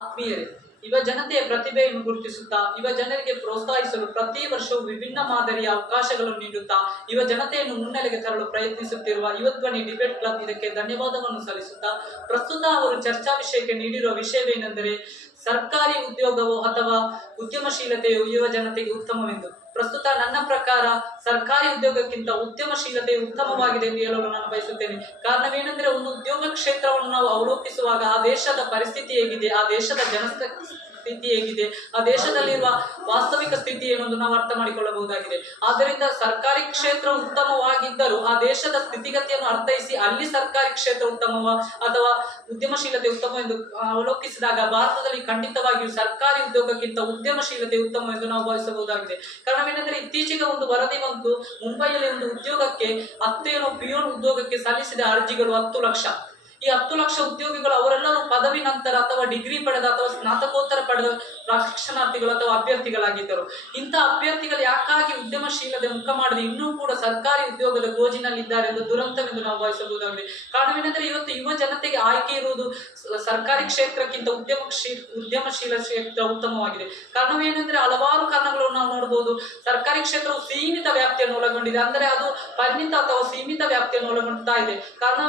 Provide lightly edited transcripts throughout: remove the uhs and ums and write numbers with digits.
ಆತ್ಮೀಯರೇ, ಯುವ ಜನತೆಯ ಪ್ರತಿಭೆಯನ್ನು ಗುರುತಿಸುತ್ತಾ ಯುವ ಜನರಿಗೆ ಪ್ರೋತ್ಸಾಹಿಸಲು ಪ್ರತಿ ವರ್ಷವೂ ವಿಭಿನ್ನ ಮಾದರಿಯ ಅವಕಾಶಗಳನ್ನು ನೀಡುತ್ತಾ ಯುವ ಜನತೆಯನ್ನು ಮುನ್ನೆಲೆಗೆ ತರಲು ಪ್ರಯತ್ನಿಸುತ್ತಿರುವ ಯುವಧ್ವನಿ ಡಿಬೇಟ್ ಕ್ಲಬ್ ಇದಕ್ಕೆ ಧನ್ಯವಾದವನ್ನು ಸಲ್ಲಿಸುತ್ತಾ ಪ್ರಸ್ತುತ ಅವರು ಚರ್ಚಾ ವಿಷಯಕ್ಕೆ ನೀಡಿರುವ ವಿಷಯವೇನೆಂದರೆ ಸರ್ಕಾರಿ ಉದ್ಯೋಗವೋ ಅಥವಾ ಉದ್ಯಮಶೀಲತೆಯು ಯುವ ಜನತೆಗೆ ಉತ್ತಮವೆಂದು. ಪ್ರಸ್ತುತ ನನ್ನ ಪ್ರಕಾರ ಸರ್ಕಾರಿ ಉದ್ಯೋಗಕ್ಕಿಂತ ಉದ್ಯಮಶೀಲತೆಯು ಉತ್ತಮವಾಗಿದೆ ಎಂದು ಹೇಳಲು ನಾನು ಬಯಸುತ್ತೇನೆ. ಕಾರಣವೇನೆಂದರೆ ಒಂದು ಉದ್ಯೋಗ ಕ್ಷೇತ್ರವನ್ನು ನಾವು ಅವಲೋಕಿಸುವಾಗ ಆ ದೇಶದ ಪರಿಸ್ಥಿತಿ ಹೇಗಿದೆ, ಆ ದೇಶದ ಸ್ಥಿತಿ ಹೇಗಿದೆ, ಆ ದೇಶದಲ್ಲಿರುವ ವಾಸ್ತವಿಕ ಸ್ಥಿತಿ ಏನೆಂದು ನಾವು ಅರ್ಥ ಮಾಡಿಕೊಳ್ಳಬಹುದಾಗಿದೆ. ಆದ್ದರಿಂದ ಸರ್ಕಾರಿ ಕ್ಷೇತ್ರ ಉತ್ತಮವಾಗಿದ್ದರೂ ಆ ದೇಶದ ಸ್ಥಿತಿಗತಿಯನ್ನು ಅರ್ಥೈಸಿ ಅಲ್ಲಿ ಸರ್ಕಾರಿ ಕ್ಷೇತ್ರ ಉತ್ತಮವ ಅಥವಾ ಉದ್ಯಮಶೀಲತೆ ಉತ್ತಮವೆಂದು ಅವಲೋಕಿಸಿದಾಗ ಭಾರತದಲ್ಲಿ ಖಂಡಿತವಾಗಿಯೂ ಸರ್ಕಾರಿ ಉದ್ಯೋಗಕ್ಕಿಂತ ಉದ್ಯಮಶೀಲತೆ ಉತ್ತಮವೆಂದು ನಾವು ಭಾವಿಸಬಹುದಾಗಿದೆ. ಕಾರಣವೇನೆಂದರೆ ಇತ್ತೀಚೆಗೆ ಒಂದು ವರದಿ ಬಂತು, ಮುಂಬೈಯಲ್ಲಿ ಒಂದು ಉದ್ಯೋಗಕ್ಕೆ 10 ಪಿಯೋನ್ ಉದ್ಯೋಗಕ್ಕೆ ಸಲ್ಲಿಸಿದ ಅರ್ಜಿಗಳು 10 ಲಕ್ಷ. ಈ 10 ಲಕ್ಷ ಉದ್ಯೋಗಿಗಳು ಅವರೆಲ್ಲರೂ ಪದವಿ ನಂತರ ಅಥವಾ ಡಿಗ್ರಿ ಪಡೆದ ಅಥವಾ ಸ್ನಾತಕೋತ್ತರ ಪಡೆದ ಶಿಕ್ಷಣಾರ್ಥಿಗಳು ಅಥವಾ ಅಭ್ಯರ್ಥಿಗಳಾಗಿದ್ದರು. ಇಂಥ ಅಭ್ಯರ್ಥಿಗಳು ಯಾಕಾಗಿ ಉದ್ಯಮಶೀಲತೆ ಮುಖ ಮಾಡದೆ ಇನ್ನೂ ಕೂಡ ಸರ್ಕಾರಿ ಉದ್ಯೋಗದ ಗೋಜಿನಲ್ಲಿದ್ದಾರೆ ಎಂದು ದುರಂತವೆಂದು ನಾವು ಭಾವಿಸಬಹುದಾಗಿದೆ. ಕಾರಣವೇನೆಂದರೆ ಇವತ್ತು ಯುವ ಜನತೆಗೆ ಆಯ್ಕೆ ಇರುವುದು ಸರ್ಕಾರಿ ಕ್ಷೇತ್ರಕ್ಕಿಂತ ಉದ್ಯಮಶೀಲ ಕ್ಷೇತ್ರ ಉತ್ತಮವಾಗಿದೆ. ಕಾರಣವೇನೆಂದರೆ ಹಲವಾರು ಕಾರಣಗಳನ್ನು ನಾವು ನೋಡಬಹುದು. ಸರ್ಕಾರಿ ಕ್ಷೇತ್ರವು ಸೀಮಿತ ವ್ಯಾಪ್ತಿಯನ್ನು ಒಳಗೊಂಡಿದೆ, ಅಂದರೆ ಅದು ಪರಿಣಿತ ಅಥವಾ ಸೀಮಿತ ವ್ಯಾಪ್ತಿಯನ್ನು ಒಳಗೊಳ್ಳುತ್ತಾ ಇದೆ. ಕಾರಣ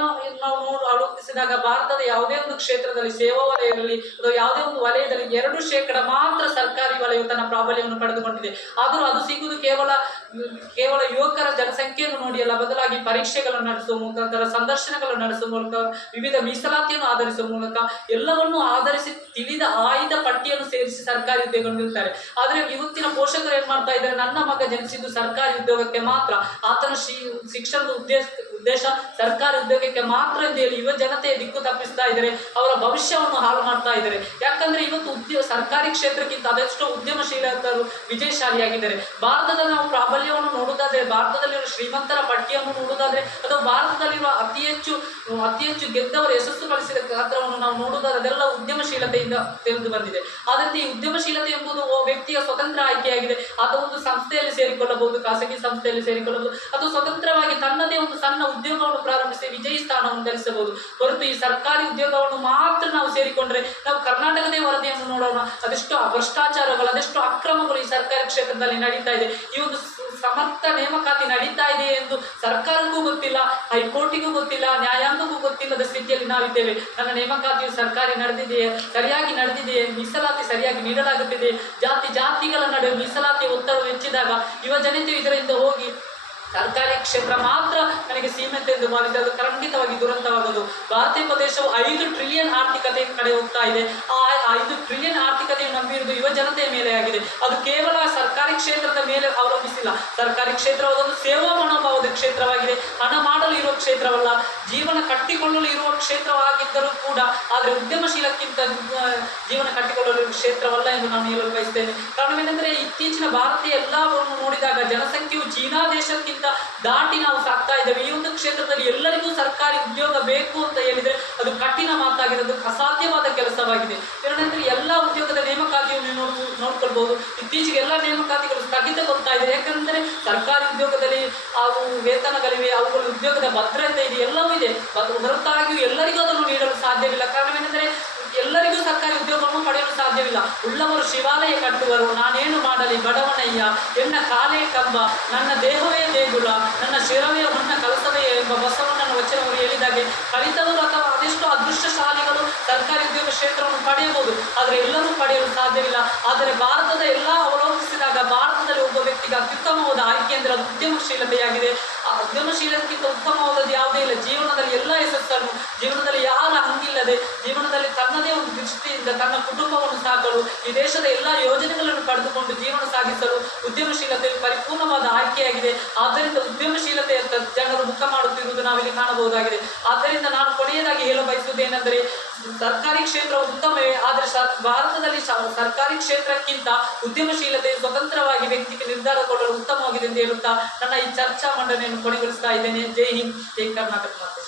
ನಾವು ಆಲೋಚಿಸಿದಾಗ ಭಾರತದ ಯಾವುದೇ ಒಂದು ಕ್ಷೇತ್ರದಲ್ಲಿ ಸೇವಾ ವಲಯದಲ್ಲಿ ಅಥವಾ ಯಾವುದೇ ಒಂದು ವಲಯದಲ್ಲಿ 2% ಮಾತ್ರ ಸರ್ಕಾರಿ ವಲಯವು ತನ್ನ ಪ್ರಾಬಲ್ಯವನ್ನು ಪಡೆದುಕೊಂಡಿದೆ. ಆದರೂ ಅದು ಸಿಗುವುದು ಕೇವಲ ಯುವಕರ ಜನಸಂಖ್ಯೆಯನ್ನು ನೋಡಿ ಅಲ್ಲ, ಬದಲಾಗಿ ಪರೀಕ್ಷೆಗಳನ್ನು ನಡೆಸುವ ಮುಖಾಂತರ, ಸಂದರ್ಶನಗಳನ್ನು ನಡೆಸುವ ಮೂಲಕ, ವಿವಿಧ ಮೀಸಲಾತಿಯನ್ನು ಆಧರಿಸುವ ಮೂಲಕ ಎಲ್ಲವನ್ನೂ ಆಧರಿಸಿ ತಿಳಿದ ಆಯ್ದ ಪಟ್ಟಿಯನ್ನು ಸೇರಿಸಿ ಸರ್ಕಾರಿ ಉದ್ಯೋಗ ನೀಡುತ್ತಾರೆ. ಆದರೆ ಇವತ್ತಿನ ಪೋಷಕರು ಏನ್ ಮಾಡ್ತಾ ಇದ್ದಾರೆ, ನನ್ನ ಮಗ ಜನಿಸಿದ್ದು ಸರ್ಕಾರಿ ಉದ್ಯೋಗಕ್ಕೆ ಮಾತ್ರ, ಆತನ ಶಿಕ್ಷಣದ ಉದ್ದೇಶ ಸರ್ಕಾರಿ ಉದ್ಯೋಗಕ್ಕೆ ಮಾತ್ರ ಎಂದು ಹೇಳಿ ಯುವ ಜನತೆಯ ದಿಕ್ಕು ತಪ್ಪಿಸ್ತಾ ಇದ್ದಾರೆ, ಅವರ ಭವಿಷ್ಯವನ್ನು ಹಾಳು ಮಾಡ್ತಾ ಇದ್ದಾರೆ. ಯಾಕಂದ್ರೆ ಇವತ್ತು ಸರ್ಕಾರಿ ಕ್ಷೇತ್ರಕ್ಕಿಂತ ಅದೆಷ್ಟೋ ಉದ್ಯಮಶೀಲತರು ವಿಜಯಶಾಲಿಯಾಗಿದ್ದಾರೆ. ಭಾರತದ ನಾವು ಪ್ರಾಬಲ್ಯವನ್ನು ನೋಡುವುದಾದ್ರೆ, ಭಾರತದಲ್ಲಿರುವ ಶ್ರೀಮಂತರ ಪಟ್ಟಿಯನ್ನು ನೋಡುವುದಾದ್ರೆ, ಅಥವಾ ಭಾರತದಲ್ಲಿರುವ ಅತಿ ಹೆಚ್ಚು ಗೆದ್ದವರು ಯಶಸ್ಸು ಗಳಿಸಿದ ಗಾತ್ರವನ್ನು ನಾವು ನೋಡುವುದಾದ್ರೆ ಅದೆಲ್ಲ ಉದ್ಯಮಶೀಲತೆಯಿಂದ ತಿಳಿದು ಬಂದಿದೆ. ಆದ್ದರಿಂದ ಈ ಉದ್ಯಮಶೀಲತೆ ಎಂಬುದು ವ್ಯಕ್ತಿಯ ಸ್ವತಂತ್ರ ಆಯ್ಕೆಯಾಗಿದೆ. ಅಥವಾ ಒಂದು ಸಂಸ್ಥೆಯಲ್ಲಿ ಸೇರಿಕೊಳ್ಳಬಹುದು, ಖಾಸಗಿ ಸಂಸ್ಥೆಯಲ್ಲಿ ಸೇರಿಕೊಳ್ಳಬಹುದು, ಅಥವಾ ಸ್ವತಂತ್ರವಾಗಿ ತನ್ನದೇ ಒಂದು ಸಣ್ಣ ಉದ್ಯೋಗವನ್ನು ಪ್ರಾರಂಭಿಸಿ ವಿಜಯಿ ಸ್ಥಾನವನ್ನು ಗಳಿಸಬಹುದು. ಹೊರತು ಈ ಸರ್ಕಾರಿ ಉದ್ಯೋಗವನ್ನು ಮಾತ್ರ ನಾವು ಸೇರಿಕೊಂಡ್ರೆ, ನಾವು ಕರ್ನಾಟಕದೇ ವರದಿಯನ್ನು ನೋಡೋಣ, ಅದೆಷ್ಟು ಭ್ರಷ್ಟಾಚಾರಗಳು, ಅದೆಷ್ಟು ಅಕ್ರಮಗಳು ಈ ಸರ್ಕಾರಿ ಕ್ಷೇತ್ರದಲ್ಲಿ ನಡೀತಾ ಇದೆ. ಈ ಒಂದು ಸಮರ್ಥ ನೇಮಕಾತಿ ನಡೀತಾ ಇದೆ ಎಂದು ಸರ್ಕಾರಕ್ಕೂ ಗೊತ್ತಿಲ್ಲ, ಹೈಕೋರ್ಟಿಗೂ ಗೊತ್ತಿಲ್ಲ, ನ್ಯಾಯಾಂಗಕ್ಕೂ ಗೊತ್ತಿಲ್ಲದ ಸ್ಥಿತಿಯಲ್ಲಿ ನಾವಿದ್ದೇವೆ. ನನ್ನ ನೇಮಕಾತಿಯು ಸರಿಯಾಗಿ ನಡೆದಿದೆಯೇ, ಮೀಸಲಾತಿ ಸರಿಯಾಗಿ ನೀಡಲಾಗುತ್ತಿದೆ, ಜಾತಿಗಳ ನಡುವೆ ಮೀಸಲಾತಿಯ ಒತ್ತಡ ಹೆಚ್ಚಿದಾಗ ಯುವ ಜನತೆಯು ಇದರಿಂದ ಹೋಗಿ ಸರ್ಕಾರಿ ಕ್ಷೇತ್ರ ಮಾತ್ರ ನನಗೆ ಸೀಮಿತ ಎಂದು ಭಾವಿಸಿ ಅದು ಖಂಡಿತವಾಗಿ ದುರಂತವಾಗುವುದು. ಭಾರತೀಯ ದೇಶವು 5 ಟ್ರಿಲಿಯನ್ ಆರ್ಥಿಕತೆ ಕಡೆ ಹೋಗ್ತಾ ಇದೆ. ಆ 5 ಟ್ರಿಲಿಯನ್ ಆರ್ಥಿಕತೆಯನ್ನು ನಂಬಿರುವುದು ಯುವ ಜನತೆಯ ಮೇಲೆ ಆಗಿದೆ. ಅದು ಕೇವಲ ಸರ್ಕಾರಿ ಕ್ಷೇತ್ರದ ಮೇಲೆ ಅವಲಂಬಿಸಿಲ್ಲ. ಸರ್ಕಾರಿ ಕ್ಷೇತ್ರವಾದೊಂದು ಸೇವಾ ಮನೋಭಾವದ ಕ್ಷೇತ್ರವಾಗಿದೆ, ಹಣ ಮಾಡಲು ಇರುವ ಕ್ಷೇತ್ರವಲ್ಲ, ಜೀವನ ಕಟ್ಟಿಕೊಳ್ಳಲು ಇರುವ ಕ್ಷೇತ್ರವಾಗಿದ್ದರೂ ಕೂಡ. ಆದರೆ ಉದ್ಯಮಶೀಲಕ್ಕಿಂತ ಜೀವನ ಕಟ್ಟಿಕೊಳ್ಳಲು ಕ್ಷೇತ್ರವಲ್ಲ ಎಂದು ನಾನು ಹೇಳಲು ಬಯಸ್ತೇನೆ. ಕಾರಣವೇನೆಂದರೆ ಇತ್ತೀಚಿನ ಭಾರತೀಯ ಎಲ್ಲವನ್ನು ನೋಡಿದಾಗ ಜನಸಂಖ್ಯೆಯು ಚೀನಾ ದೇಶಕ್ಕಿಂತ ದಾಟಿ ನಾವು ಸಾಕ್ತಾ ಇದ್ದೇವೆ. ಈ ಒಂದು ಕ್ಷೇತ್ರದಲ್ಲಿ ಎಲ್ಲರಿಗೂ ಸರ್ಕಾರಿ ಉದ್ಯೋಗ ಬೇಕು ಅಂತ ಹೇಳಿದ್ರೆ ಅದು ಕಠಿಣ ಮಾತಾಗಿದೆ, ಅದು ಅಸಾಧ್ಯವಾದ ಕೆಲಸವಾಗಿದೆ. ಏನಂದ್ರೆ ಎಲ್ಲ ಉದ್ಯೋಗದ ನೇಮಕಾತಿಯನ್ನು ನೋಡ್ಕೊಳ್ಬಹುದು. ಇತ್ತೀಚೆಗೆ ಎಲ್ಲ ನೇಮಕಾತಿಗಳು ಸ್ಥಗಿತಗೊಳ್ತಾ ಇದೆ. ಯಾಕಂದ್ರೆ ಸರ್ಕಾರಿ ಉದ್ಯೋಗದಲ್ಲಿ ಅವು ವೇತನಗಳಿವೆ, ಅವುಗಳ ಉದ್ಯೋಗದ ಭದ್ರತೆ ಇದೆ, ಎಲ್ಲವೂ ಇದೆ. ಹೊರತಾಗಿಯೂ ಎಲ್ಲರಿಗೂ ಅದನ್ನು ನೀಡಲು ಸಾಧ್ಯವಿಲ್ಲ. ಕಾರಣವೇನೆಂದರೆ ಎಲ್ಲರಿಗೂ ಸರ್ಕಾರಿ ಉದ್ಯೋಗವನ್ನು ಪಡೆಯಲು ಸಾಧ್ಯವಿಲ್ಲ. ಉಳ್ಳವರು ಶಿವಾಲಯ ಕಟ್ಟುವರು, ನಾನೇನು ಮಾಡಲಿ ಬಡವನಯ್ಯ, ಎನ್ನ ಕಾಲೇ ಕಂಬ, ನನ್ನ ದೇಹವೇ ದೇಗುಲ, ನನ್ನ ಶಿರವೇ ಹೊನ್ನ ಕಲಸವೇ ಎಂಬ ಬಸವಣ್ಣನ ವಚನವರು ಹೇಳಿದಾಗೆ ಕಲಿತವರು ಅಥವಾ ಅದೆಷ್ಟೋ ಅದೃಷ್ಟಶಾಲಿಗಳು ಸರ್ಕಾರಿ ಉದ್ಯೋಗ ಕ್ಷೇತ್ರವನ್ನು ಪಡೆಯಬಹುದು, ಆದರೆ ಎಲ್ಲರೂ ಪಡೆಯಲು ಸಾಧ್ಯವಿಲ್ಲ. ಆದರೆ ಭಾರತದ ಎಲ್ಲ ಅವಲೋಕಿಸಿದಾಗ ಭಾರತದಲ್ಲಿ ಒಬ್ಬ ವ್ಯಕ್ತಿಗೆ ಅತ್ಯುತ್ತಮವಾದ ಆಯ್ಕೆ ಅಂದರೆ ಅದು ಉದ್ಯಮಶೀಲತೆಯಾಗಿದೆ. ಆ ಉದ್ಯಮಶೀಲತೆಗಿಂತ ಉತ್ತಮವಾದದ್ದು ಯಾವುದೇ ಇಲ್ಲ. ಜೀವನದಲ್ಲಿ ಎಲ್ಲ ಯಶಸ್ಸನ್ನು, ಜೀವನದಲ್ಲಿ ಯಾರ ಹಂಗಿಲ್ಲದೆ, ಜೀವನದಲ್ಲಿ ತನ್ನದೇ ಒಂದು ದೃಷ್ಟಿಯಿಂದ ತನ್ನ ಕುಟುಂಬವನ್ನು ಸಾಕಲು, ಈ ದೇಶದ ಎಲ್ಲ ಯೋಜನೆಗಳನ್ನು ಪಡೆದುಕೊಂಡು ಜೀವನ ಸಾಗಿಸಲು ಉದ್ಯಮಶೀಲತೆಯು ಪರಿಪೂರ್ಣವಾದ ಆಯ್ಕೆಯಾಗಿದೆ. ಆದ್ದರಿಂದ ಉದ್ಯಮಶೀಲತೆಯತ್ತ ಜನರು ಮುಖ ಮಾಡುತ್ತಿರುವುದು ನಾವಿಲ್ಲಿ ಕಾಣಬಹುದಾಗಿದೆ. ಆದ್ದರಿಂದ ನಾನು ಕೊನೆಯದಾಗಿ ಹೇಳ ಬಯಸುವುದೇನೆಂದರೆ ಸರ್ಕಾರಿ ಕ್ಷೇತ್ರ ಉತ್ತಮವೇ, ಆದರೆ ಭಾರತದಲ್ಲಿ ಸರ್ಕಾರಿ ಕ್ಷೇತ್ರಕ್ಕಿಂತ ಉದ್ಯಮಶೀಲತೆಯು ಸ್ವತಂತ್ರವಾಗಿ ವ್ಯಕ್ತಿಗೆ ನಿರ್ಧಾರ ಕೊಡಲು ಉತ್ತಮವಾಗಿದೆ ಎಂದು ಹೇಳುತ್ತಾ ನನ್ನ ಈ ಚರ್ಚಾ ಮಂಡನೆಯನ್ನು ಕೊನೆಗೊಳಿಸ್ತಾ ಇದ್ದೇನೆ. ಜೈ ಹಿಂದ್, ಜೈ ಕರ್ನಾಟಕ ಮಾತೆ.